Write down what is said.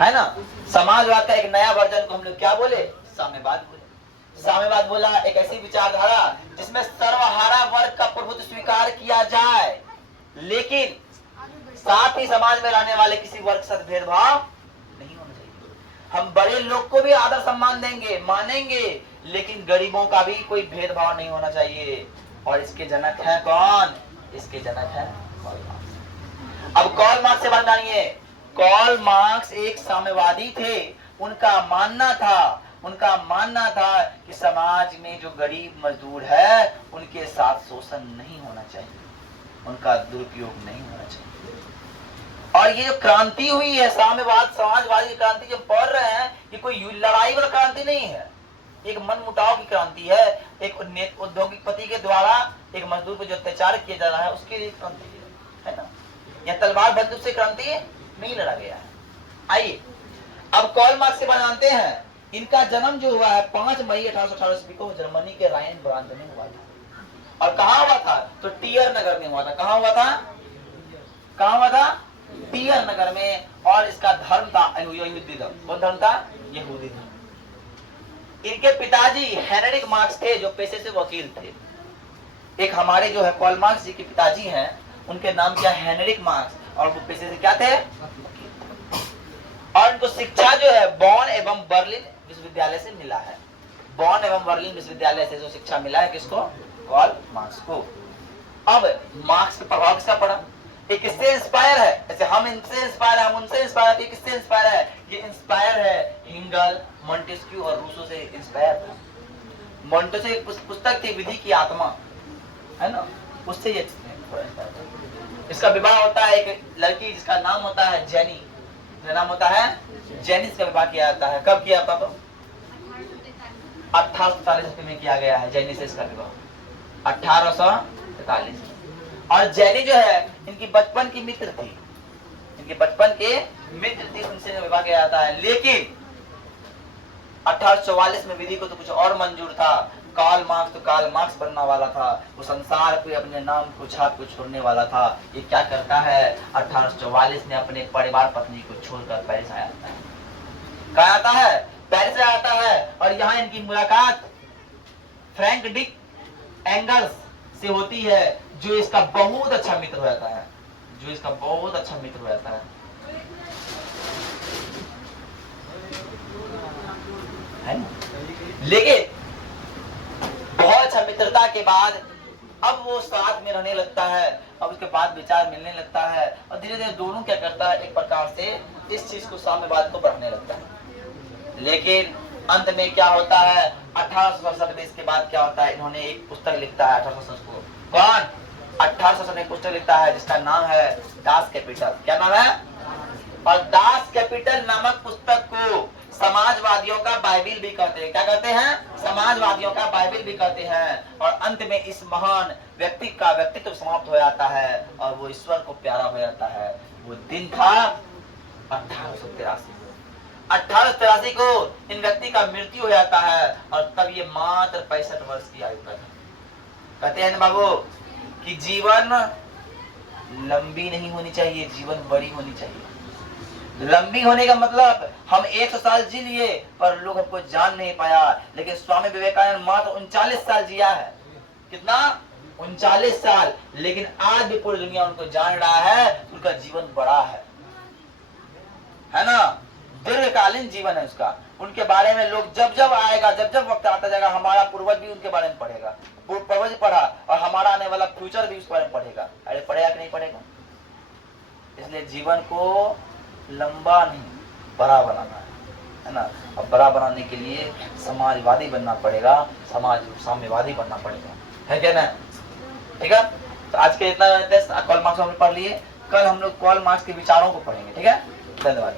है ना। समाजवाद का एक नया वर्जन को हम लोग क्या बोले, साम्यवाद बोले। साम्यवाद बोला एक ऐसी विचारधारा जिसमें सर्वहारा वर्ग का प्रभुत्व स्वीकार किया जाए, लेकिन साथ ही समाज में रहने वाले किसी वर्ग के साथ भेदभाव नहीं होना चाहिए। हम बड़े लोग को भी आदर सम्मान देंगे, मानेंगे, लेकिन गरीबों का भी कोई भेदभाव नहीं होना चाहिए। और इसके जनक है कौन, इसके जनक है कार्ल मार्क्स। अब कार्ल मार्क्स से बात जानिए। कार्ल मार्क्स एक साम्यवादी थे। उनका मानना था कि समाज में जो गरीब मजदूर है उनके साथ शोषण नहीं होना चाहिए, उनका दुरुपयोग नहीं होना चाहिए। और ये जो क्रांति हुई है साम्यवाद समाजवादी क्रांति जो पढ़ रहे हैं, ये कोई लड़ाई वाला क्रांति नहीं है, एक मनमुटाव की क्रांति है। एक उद्योगपति के द्वारा एक मजदूर पर जो अत्याचार किया जा रहा है उसके लिए क्रांति है ना। यह तलवार बंदूक से क्रांति नहीं लड़ा गया है। आइए अब कार्ल मार्क्स से जानते हैं। इनका जन्म जो हुआ है 5 मई 1818 ईस्वी को जर्मनी के राइन ब्रांड में हुआ था। और कहाँ हुआ था, तो टियर नगर में हुआ था। कहाँ हुआ था, कहाँ हुआ था, टियर नगर में। और इसका धर्म था यहूदी धर्म। कौन धर्म था, यहूदी धर्म। इनके पिताजी हेनरिक मार्क्स थे जो पेशे से वकील थे। एक हमारे जो है कार्ल मार्क्स जी के पिताजी हैं, उनके नाम क्या, हेनरिक मार्क्स, और वो पेशे से क्या थे, और उनको शिक्षा जो है बॉन एवं बर्लिन विश्वविद्यालय से मिला है। बॉन एवं बर्लिन विश्वविद्यालय से जो शिक्षा मिला है किसको, कार्ल मार्क्स को। अब मार्क्स का प्रभाव किसका पड़ा, ये किससे इंस्पायर है, जैसे हम इनसे इंस्पायर है, हम उनसे इंस्पायर है, किससे इंस्पायर है, ये इंस्पायर है हिंगल, मॉन्टेस्क्यू और रूसो से इंस्पायर था। मॉन्टेस्क्यू की पुस्तक थी विधि की आत्मा, है ना, उससे ये इसका विवाह होता है एक लड़की जिसका नाम होता है जेनी, नाम होता है जेनिस का विवाह किया जाता है। कब किया था, तो 1843 में किया गया है जेनिस से इसका विवाह 1843। और जेनी जो है इनकी बचपन की मित्र थी, इनके बचपन के मित्र थी, उनसे विवाह किया जाता है। लेकिन 1844 में विधि को तो कुछ और मंजूर था। कार्ल मार्क्स तो कार्ल मार्क्स बनने वाला था, वो संसार पे अपने नाम को छाप को छोड़ने वाला था। ये क्या करता है, 1844 में अपने परिवार पत्नी को छोड़कर पेरिस आया था। कहाँ आता है, पेरिस आता है। और यहाँ इनकी मुलाकात फ्रैंक डिक एंगल्स से होती है, जो इसका बहुत अच्छा मित्र हो जाता है, जो इसका बहुत अच्छा मित्र हो जाता है लेकिन बहुत अच्छा मित्रता के बाद अब वो साथ में रहने लगता है। अब उसके बाद विचार मिलने लगता है और धीरे धीरे दोनों क्या करता है, एक प्रकार से इस चीज को साम्यवाद को बढ़ाने लगता है। लेकिन अंत में क्या होता है, 1867 में इसके बाद क्या होता है, इन्होंने एक पुस्तक लिखता है 1867 को। कौन, 1867 में पुस्तक लिखता है जिसका नाम है दास कैपिटल। क्या नाम है, और दास कैपिटल नामक पुस्तक को समाजवादियों का बाइबिल भी कहते हैं। क्या कहते हैं, समाजवादियों का बाइबिल भी कहते हैं। और अंत में इस महान व्यक्ति का व्यक्तित्व समाप्त हो जाता है और वो ईश्वर को प्यारा हो जाता है। वो दिन था 1883। 1883 को इन व्यक्ति का मृत्यु हो जाता है और तब ये मात्र 65 वर्ष की आयु का था। कहते हैं बाबू कि जीवन लंबी नहीं होनी चाहिए, जीवन बड़ी होनी चाहिए। लंबी होने का मतलब हम 100 साल जी लिए पर लोग हमको जान नहीं पाया, लेकिन स्वामी विवेकानंद मात्र 39 साल जिया है। कितना, 39 साल। लेकिन आज भी पूरी दुनिया उनको जान रहा है, उनका जीवन बड़ा है ना, दीर्घकालीन जीवन है उसका। उनके बारे में लोग जब जब आएगा, जब जब वक्त आता जाएगा, हमारा पूर्वज भी उनके बारे में पढ़ेगा, पूर्वज पढ़ा और हमारा आने वाला फ्यूचर भी उसके बारे में पढ़ेगा। अरे पढ़ेगा कि नहीं पढ़ेगा। इसलिए जीवन को लंबा नहीं बड़ा बनाना है ना। अब बड़ा बनाने के लिए समाजवादी बनना पड़ेगा, साम्यवादी बनना पड़ेगा, है क्या ना। ठीक है, तो आज के इतना कार्ल मार्क्स हमने पढ़ लिए। कल हम लोग कार्ल मार्क्स के विचारों को पढ़ेंगे। ठीक है, धन्यवाद।